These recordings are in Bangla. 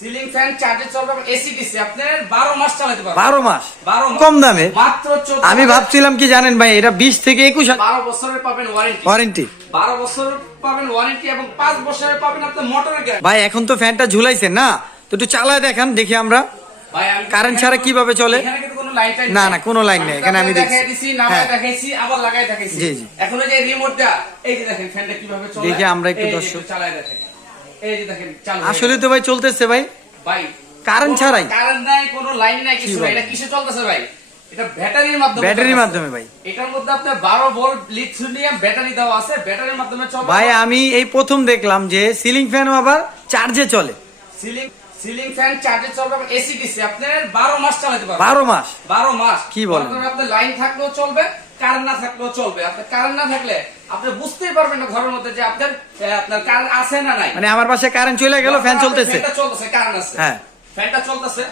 সিলিং ফ্যান চার্জে চলবে এসি ডিসি আপনি 12 মাস চালাতে পারবেন। বারো মাস? 12 কম দামে? মাত্র 14 আমি ভাবছিলাম কি জানেন ভাই এটা বিশ থেকে একুশ 12 বছরের পাবেন ওয়ারেন্টি ওয়ারেন্টি 12 বছর পাবেন ওয়ারেন্টি এবং 5 বছরের পাবেন আপনার মোটরের গ্যারান্টি ভাই এখন তো ফ্যানটা ঝুলাইছেন না? তো একটু চালায় দেখান দেখি আমরা। ভাই কারেন্ট ছাড়া কীভাবে চলে? না, না, কোনো লাইন নেই, এখানে আমি দেখছি। হ্যাঁ। দেখাইছি আবার লাগাই দেখাইছি। জি, জি। এখন ওই যে রিমোটটা এই যে দেখেন ফ্যানটা কীভাবে চলে দেখি আমরা একটু দর্শক। চালায় দেখেন। এই যে দেখেন চালু আসলে তো ভাই চলতেছে ভাই। ভাই কারেন্ট ছাড়াই? কারেন্ট নাই কোনো লাইন নাই কিছু এটা কিসে চলতেছে ভাই? এটা ব্যাটারির মাধ্যমে ব্যাটারির মাধ্যমে ভাই। এটার মধ্যে আপনার 12 ভোল্ট লিথিয়াম ব্যাটারি দেওয়া আছে। ব্যাটারির মাধ্যমে চলবে। ভাই আমি এই প্রথম দেখলাম যে সিলিং ফ্যানও আবার চার্জে চলে। সিলিং সিলিং ফ্যান চার্জে চলবে এসি ডিসি। আপনি 12 মাস চালাতে পারবেন। বারো মাস? বারো মাস। কি বলেন? আপনার লাইন থাকলেও চলবে। কারেন্ট না থাকলেও চলবে। আপনার কারেন্ট না থাকলে আপনি বুঝতেই পারবেন না ঘরের মধ্যে যে আপনার আপনার কারেন্ট আছে না নাই। মানে আমার পাশে কারেন্ট চলে গেল ফ্যান চলতেছে। ফ্যানটা চলতেছে কারেন্ট আছে। হ্যাঁ। ফ্যানটা চলতেছে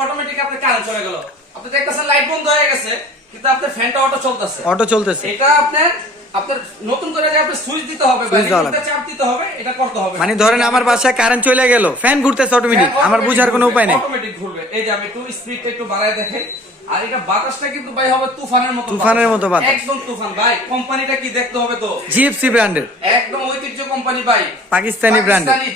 অটোমেটিক আপনার কারেন্ট চলে গেল। আপনি দেখতেছেন লাইট বন্ধ হয়ে গেছে কিন্তু আপনার ফ্যানটা অটো চলতেছে। অটো চলতেছে। এটা আপনার আপনার নতুন করে যে আপনি সুইচ দিতে হবে বা সুইচ দেওয়া রিমোটটা চাপ দিতে হবে এটা করতে হবে। মানে ধরেন আমার বাসায় কারেন্ট চলে গেল ফ্যান ঘুরতেছে অটোমেটিক আমার বুঝার কোনো উপায় নেই। অটোমেটিক ঘুরবে। এই যে আমি একটু স্পিডটা একটু বাড়ায় দেখাই। আর এটা বাতাসটা কিন্তু ভাই হবে তুফানের মতো তুফানের মতো বাতাস। একদম তুফান ভাই। কোম্পানিটা কি দেখতে হবে তো? জিএফসি ব্র্যান্ডের। একদম ঐতিহ্য কোম্পানি ভাই। Pakistani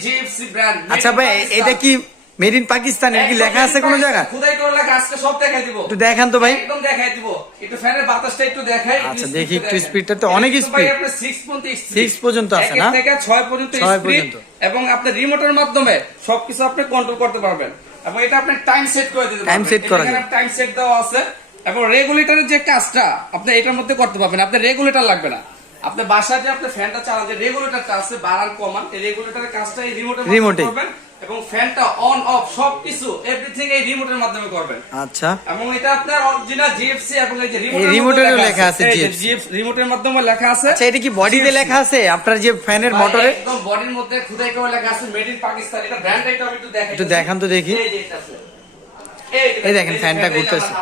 GFC brand. আচ্ছা ভাই এটা কি মেড ইন পাকিস্তান কি লেখা আছে কোনো খুদাই করে লেখা আজকে সব দেখাই দিব। একটু দেখান তো ভাই। একদম দেখাই দিব। একটু ফ্যানের বাতাসটা একটু দেখাই আচ্ছা, দেখি একটু স্পিডটা তো অনেক স্পিড। সিক্স পর্যন্ত Six পর্যন্ত আছে না? থেকে ছয় পর্যন্ত ছয় স্পিড পর্যন্ত। এবং আপনি রিমোটের মাধ্যমে সবকিছু আপনি কন্ট্রোল করতে পারবেন। এবং এটা আপনি টাইম সেট করে দিতে টাইম সেট করা। টাইম সেট দেওয়া আছে। এবং রেগুলেটরের যে কাজটা আপনি এটার মধ্যে করতে পারবেন। আপনার রেগুলেটর লাগবে না। আপনার বাসায় যে আপনি ফ্যানটা চালান যে রেগুলেটরটা আছে বাড়ান কমান এই রেগুলেটরের কাজটা এই রিমোটের মাধ্যমে করবেন এবং ফ্যানটা অন অফ সবকিছু এভরিথিং এই রিমোটের মাধ্যমে করবেন। আচ্ছা। এবং এটা আপনার অরিজিনাল জিএফসি এবং এই যে এই রিমোটেরও লেখা আছে। GFC রিমোটের মাধ্যমে লেখা আছে। আচ্ছা এটা কি বডিতে লেখা আছে? আপনার যে ফ্যানের মোটরে একদম বডির মধ্যে খুদাই করে লেখা আছে মেড ইন পাকিস্তান এটা ব্র্যান্ড এটা আমি একটু দেখাই। একটু দেখান তো দেখি। এই যে এটা আছে। এই দেখেন, ফ্যানটা ঘুরতেছে।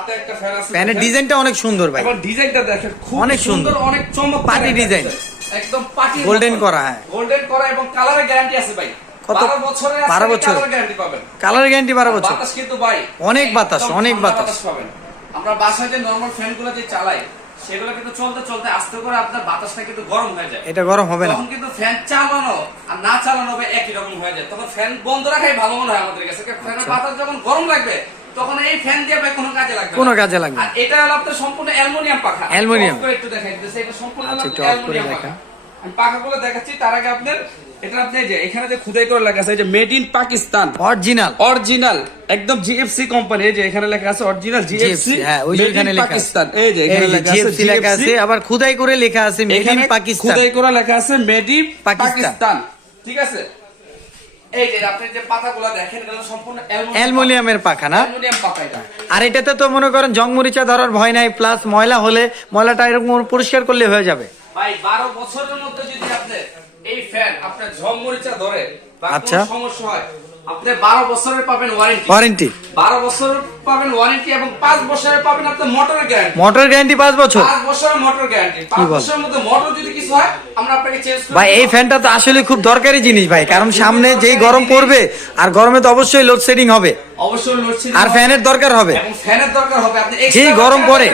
ফ্যানের ডিজাইনটা অনেক সুন্দর ভাই ডিজাইনটা দেখেন খুব অনেক সুন্দর। অনেক চমৎকার পার্টি ডিজাইন। একদম পার্টি Golden করা, হ্যাঁ। গোল্ডেন করা এবং কালারের গ্যারান্টি আছে ভাই কত? 12 বছরের আছে 12 বছর। কালার গ্যারান্টি পাবেন কালার গ্যারান্টি বারো বছর কিন্তু ভাই অনেক বাতাস, অনেক বাতাস। পাবেন আমরা বাসায় যে নরমাল ফ্যান যে চালাই সেগুলো কিন্তু চলতে চলতে আস্তে করে আপনার বাতাসটা কিন্তু গরম হয়ে যায় এটা গরম হবে না তখন কিন্তু ফ্যান চালানো আর না চালানো হবে একই রকম হয়ে যায় তখন ফ্যান বন্ধ রাখাই ভালো মনে হয় আমাদের কাছে ফ্যানের বাতাস যখন গরম লাগবে তখন এই ফ্যান দিয়ে ভাই কোনো কাজে লাগবে কোনো কাজে লাগবে আর এটা হলো আপনার সম্পূর্ণ অ্যালুমিনিয়াম পাখা। অ্যালুমিনিয়াম। একটু দেখাই দিতেছি এটা সম্পূর্ণ আচ্ছা, অ্যালুমিনিয়াম পাখা। আমি পাখাগুলো দেখাচ্ছি তার আগে আপনার এটা আপনি যে এখানে যে খুদাই করে লেখা আছে যে made in Pakistan original original একদম জিএফসি কোম্পানি এই যে এখানে লেখা আছে অরিজিনাল জিএফসি হ্যাঁ ওই যে এখানে লেখা পাকিস্তান এই যে এখানে লেখা আছে জিএফসি লেখা আছে আবার খুদাই করে লেখা আছে মেড ইন পাকিস্তান খুদাই করা লেখা আছে মেড ইন। পাকিস্তান। ঠিক আছে? এই যে আপনি যে পাতাগুলো দেখেন এগুলো সম্পূর্ণ অ্যালুমিনিয়ামের পাখা না? অ্যালুমিনিয়াম পাখা এটা আর এটাতে তো মনে করেন জং মরিচা ধরার ভয় নাই প্লাস ময়লা হলে ময়লাটা এরকম পরিষ্কার করলে হয়ে যাবে। ভাই 12 বছরের মধ্যে যদি আপনি এই ফ্যান আপনার মরিচা ধরে আচ্ছা। সমস্যা হয় আপনি 12 বছরের পাবেন ওয়ারেন্টি। ওয়ারেন্টি। 12 বছরের পাবেন ওয়ারেন্টি এবং 5 বছরের পাবেন আপনার মোটরের গ্যারান্টি মোটর গ্যারান্টি পাঁচ বছর? পাঁচ বছরের মোটর গ্যারান্টি পাঁচ বছরের মধ্যে মোটর যদি কিছু হয় আমরা আপনাকে চেঞ্জ ভাই এই ফ্যানটা তো আসলে খুব দরকারি জিনিস ভাই কারণ সামনে যেই গরম পড়বে আর গরমে তো অবশ্যই লোডশেডিং হবে। অবশ্যই লোডশেডিং আর ফ্যানের দরকার হবে। এবং ফ্যানের দরকার হবে। আপনি যেই গরম পড়ে।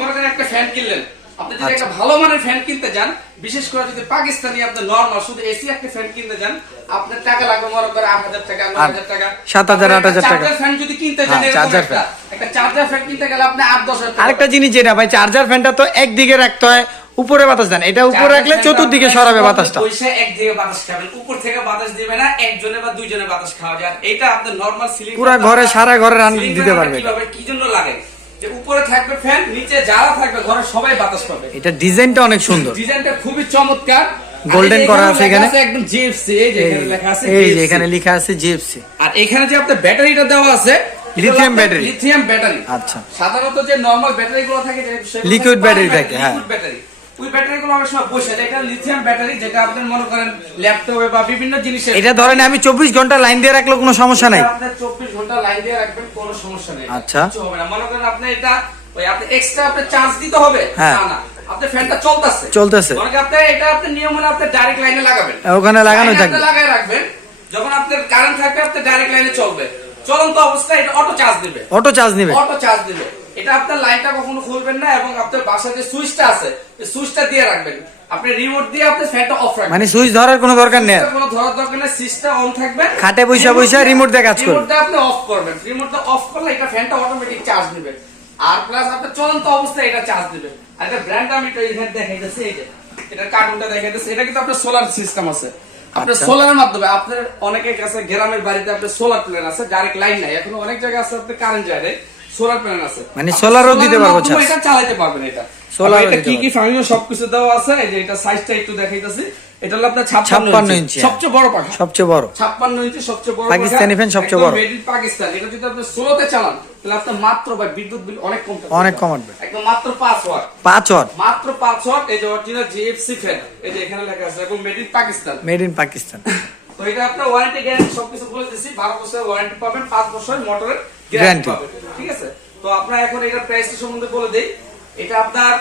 মনে করেন একটা ফ্যান কিনলেন। আপনি যদি একটা ভালো মানের ফ্যান কিনতে যান বিশেষ করে যদি পাকিস্তানি আপনি নরমাল শুধু এসি একটা ফ্যান কিনতে যান আপনার টাকা লাগবে মনে করে আট হাজার টাকা নয় হাজার টাকা। 7,000, 8,000 টাকা। ফ্যান যদি কিনতে যান হ্যাঁ, চার্জার একটা একটা চার্জার ফ্যান কিনতে গেলে আপনি আট দশ হাজার আরেকটা জিনিস যেটা ভাই চার্জার ফ্যানটা তো একদিকে রাখতে হয় উপরে বাতাস দেন। এটা উপরে রাখলে চতুর্দিকে সরাবে বাতাসটা। বসে একদিকে বাতাস খাবেন উপর থেকে বাতাস দিবে না একজনে বা দুইজনে বাতাস খাওয়া যায়। এটা আপনার নরমাল সিলিং পুরা ঘরে, সারা ঘরে রান দিতে পারবে কীভাবে কি জন্য লাগে? যে উপরে থাকবে ফ্যান নিচে যারা থাকবে ঘরে সবাই বাতাস পাবে এটা ডিজাইনটা অনেক সুন্দর ডিজাইনটা খুবই চমৎকার গোল্ডেন করা আছে এখানে। একদম জিএফসি এই যে এখানে লেখা আছে এই যে এখানে লেখা আছে জিএফসি আর এখানে যে আপনার ব্যাটারিটা দেওয়া আছে লিথিয়াম ব্যাটারি লিথিয়াম ব্যাটারি আচ্ছা। সাধারণত যে নরমাল ব্যাটারি গুলো থাকে battery power থাকে, হ্যাঁ। Liquid battery। ওই ব্যাটারি গুলো অনেক সময় বসে এটা লিথিয়াম ব্যাটারি যেটা আপনি মনে করেন ল্যাপটপে বা বিভিন্ন জিনিসে এটা ধরেন আমি চব্বিশ ঘণ্টা লাইন দিয়ে রাখলেও কোনো সমস্যা নাই? আপনার চব্বিশ ঘণ্টা লাইন দিয়ে রাখবেন কোনো সমস্যা নেই। আচ্ছা। কিচ্ছু হবে না। মনে করেন আপনি এটা ওই আপনি এক্সট্রা আপনি চার্জ দিতে হবে? হ্যাঁ। না না। আপনি ফ্যানটা চলতেছে। চলতেছে। মনে আপনি এটা আপনি নিয়ম হলে আপনি ডাইরেক্ট লাইনে লাগাবেন। ওখানে লাগানো থাকবে। লাগায় রাখবেন। যখন আপনার কারেন্ট থাকবে আপনার ডাইরেক্ট লাইনে চলবে। চলন্ত অবস্থায় এটা অটো চার্জ দিবে। অটো চার্জ নেবে। অটো চার্জ দিবে। এটা আপনার লাইনটা কখনো খুলবেন না এবং আপনার বাসায় যে সুইচটা আছে সুইচটা দিয়ে রাখবেন। আপনি রিমোট দিয়ে আপনি ফ্যানটা অফ রাখবেন। মানে সুইচ ধরার কোনো দরকার নেই। কোনো ধরার দরকার নেই সুইচটা অন থাকবে। খাটে বইসা Remote বইসা দিয়ে- কাজ করবে। রিমোটটা আপনি অফ করবেন। রিমোটটা অফ করলে এটা ফ্যানটা অটোমেটিক চার্জ দিবে। আর প্লাস আপনার চলন্ত অবস্থায় এটা চার্জ দিবে। আর এটা ব্র্যান্ড আমি তো এখানে দেখাইতেছি এই যে এটা কার্টুনটা দেখাইতেছে এটা কিন্তু আপনার সোলার সিস্টেম আছে। আপনার আচ্ছা। সোলারের মাধ্যমে আপনার অনেকের কাছে গ্রামের বাড়িতে আপনার সোলার প্ল্যান আছে ডাইরেক্ট লাইন নাই। এখন অনেক জায়গায় আছে আপনার কারেন্ট যায় সোলার প্ল্যান আছে। মানে আপনি solar ও solar দিতে পারব মাধ্যমে এটা চালাতে পারবেন এটা। ও এটা কি কি ফাংশন সবকিছু দেওয়া আছে? এই যে এটা সাইজটা একটু দেখাইতেছি। এটা হলো আপনার 56 56 ইঞ্চি, হ্যাঁ। সবচেয়ে বড় পাখা। সবচেয়ে বড়। ছাপ্পান্ন ইঞ্চি সবচেয়ে বড় পাকিস্তানি fan সবচেয়ে বড়। মেড ইন পাকিস্তান এটা যদি আপনি স্লোতে চালান তাহলে আপনার মাত্র ভাই বিদ্যুৎ বিল অনেক কম। অনেক কমাবে একদম মাত্র পাঁচ ওয়াট। পাঁচ ওয়াট? মাত্র পাঁচ ওয়াট। এই যে অরিজিনাল জিএফসি ফ্যান এই যে এখানে লেখা আছে এবং made in Pakistan made in Pakistan তো এটা আপনার ওয়ারেন্টি গ্যারান্টি সবকিছু বলে দিচ্ছি বারো বছরের ওয়ারেন্টি পাবেন পাঁচ বছরের মোটরের গ্যারান্টি পাবেন। আপনার এখন এটা প্রাইস সম্বন্ধে বলে দেই। এটা আপনার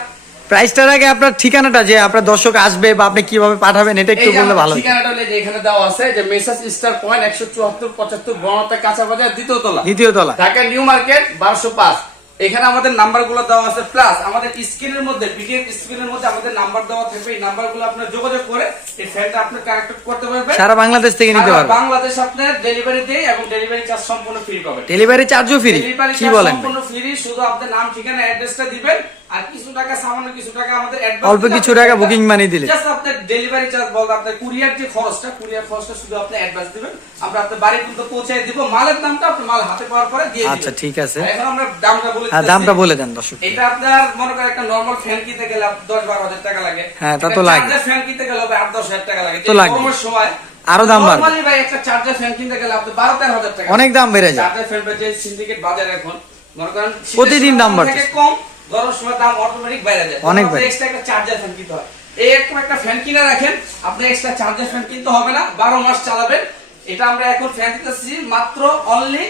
প্রাইসটার আগে আপনার ঠিকানাটা যে আপনার দর্শক আসবে বা আপনি কীভাবে পাঠাবেন এটা একটু বললে ভালো ঠিকানাটা হলে যে এখানে দেওয়া আছে যে মেসাজ স্টার পয়েন্ট একশো চুয়াত্তর পঁচাত্তর বনতা কাঁচা বাজার দ্বিতীয় তলা। দ্বিতীয় তলা। ঢাকা নিউ মার্কেট বারোশো পাঁচ। এখানে আমাদের নাম্বারগুলো দেওয়া আছে প্লাস আমাদের স্ক্রিনের মধ্যে পিডিএফ স্ক্রিনের মধ্যে আমাদের নাম্বার দেওয়া থাকবে। এই নাম্বারগুলো আপনার যোগাযোগ করে এই ফ্যানটা আপনি কানেক্ট করতে পারবেন। সারা বাংলাদেশ থেকে নিতে পারবেন। বাংলাদেশ আপনি ডেলিভারি দিয়ে এবং ডেলিভারি চার্জ সম্পূর্ণ ফ্রি পাবেন। ডেলিভারি চার্জও ফ্রি কি বলেন সম্পূর্ণ ফ্রি শুধু আপনার নাম ঠিকানা অ্যাড্রেসটা দিবেন। আর কিছু টাকা সামান্য কিছু টাকা আমাদের অল্প কিছু টাকা booking money দিলে। Just আপনার ডেলিভারি চার্জ বলতে আপনার কুরিয়ার যে খরচটা কুরিয়ার খরচটা শুধু আপনি অ্যাডভান্স দিবেন আমরা আপনার বাড়ি পর্যন্ত পৌঁছে দিব মালের দামটা আপনি মাল হাতে পাওয়ার পরে দিয়ে দিবেন আচ্ছা, ঠিক আছে। এখন আমরা দামটা বলে হ্যাঁ দামটা বলে দেন দর্শক এটা আপনার মনে করেন একটা নরমাল ফ্যান কিনতে গেলে আপনার দশ বারো হাজার টাকা লাগে হ্যাঁ, তা তো লাগে। ফ্যান কিনতে গেলে হবে আট দশ হাজার টাকা লাগে তো। গরমের সময় আরও দাম বাড়বে। Normally ভাই একটা চার্জার ফ্যান কিনতে গেলে আপনি বারো তেরো হাজার টাকা অনেক দাম বেড়ে যায় চার্জার ফ্যান সিন্ডিকেট বাজারে এখন মনে করেন প্রতিদিন দাম দাম বাড়ছে। কম গরমের সময় দাম অটোমেটিক বেড়ে যায়। অনেক এক্সট্রা একটা চার্জার ফ্যান কিনতে হয়। এই একটা একটা ফ্যান কিনে রাখেন আপনি এক্সট্রা চার্জার ফ্যান কিনতে হবে না বারো মাস চালাবেন। এটা আমরা এখন ফ্যান দিতেছি মাত্র অনলি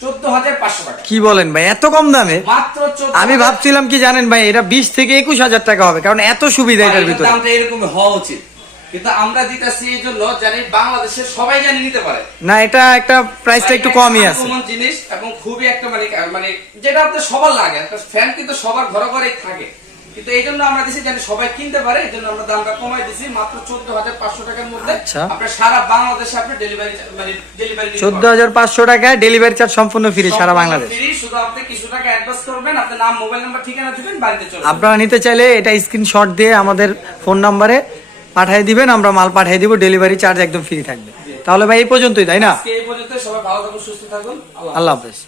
চোদ্দ হাজার পাঁচশো কি বলেন ভাই এত কম দামে? মাত্র আমি ভাবছিলাম কি জানেন ভাই এটা বিশ থেকে একুশ হাজার টাকা হবে কারণ এত সুবিধা এটার ভিতরে। এরকম হওয়া উচিত। কিন্তু আমরা দিতেছি এই জন্য জানি বাংলাদেশের সবাই জানি নিতে পারে। না এটা একটা প্রাইসটা একটু কমই আছে। আনকমন জিনিস এবং খুবই একটা মানে মানে যেটা আপনার সবার লাগে। একটা ফ্যান কিন্তু সবার ঘরে থাকে। কিন্তু এই জন্য আমরা দিছি জানি সবাই কিনতে পারে এই জন্য আমরা দামটা কমাই দিছি। মাত্র চোদ্দ হাজার পাঁচশো টাকার মধ্যে আচ্ছা। আপনার সারা বাংলাদেশে আপনি ডেলিভারি মানে ডেলিভারি চোদ্দ হাজার পাঁচশো টাকায় ডেলিভারি চার্জ সম্পূর্ণ ফ্রি সারা বাংলাদেশ। শুধু আপনি কিছু টাকা অ্যাডভান্স করবেন আপনার নাম মোবাইল নাম্বার ঠিকানা দিবেন বাড়িতে চলে আপনারা নিতে চাইলে এটা স্ক্রিনশট দিয়ে আমাদের ফোন নাম্বারে পাঠিয়ে দিবেন আমরা মাল পাঠিয়ে দিব ডেলিভারি চার্জ একদম ফ্রি থাকবে। তাহলে ভাই এই পর্যন্তই তাই না? এই পর্যন্ত সবাই ভালো থাকুন সুস্থ থাকুন আল্লাহ হাফেজ।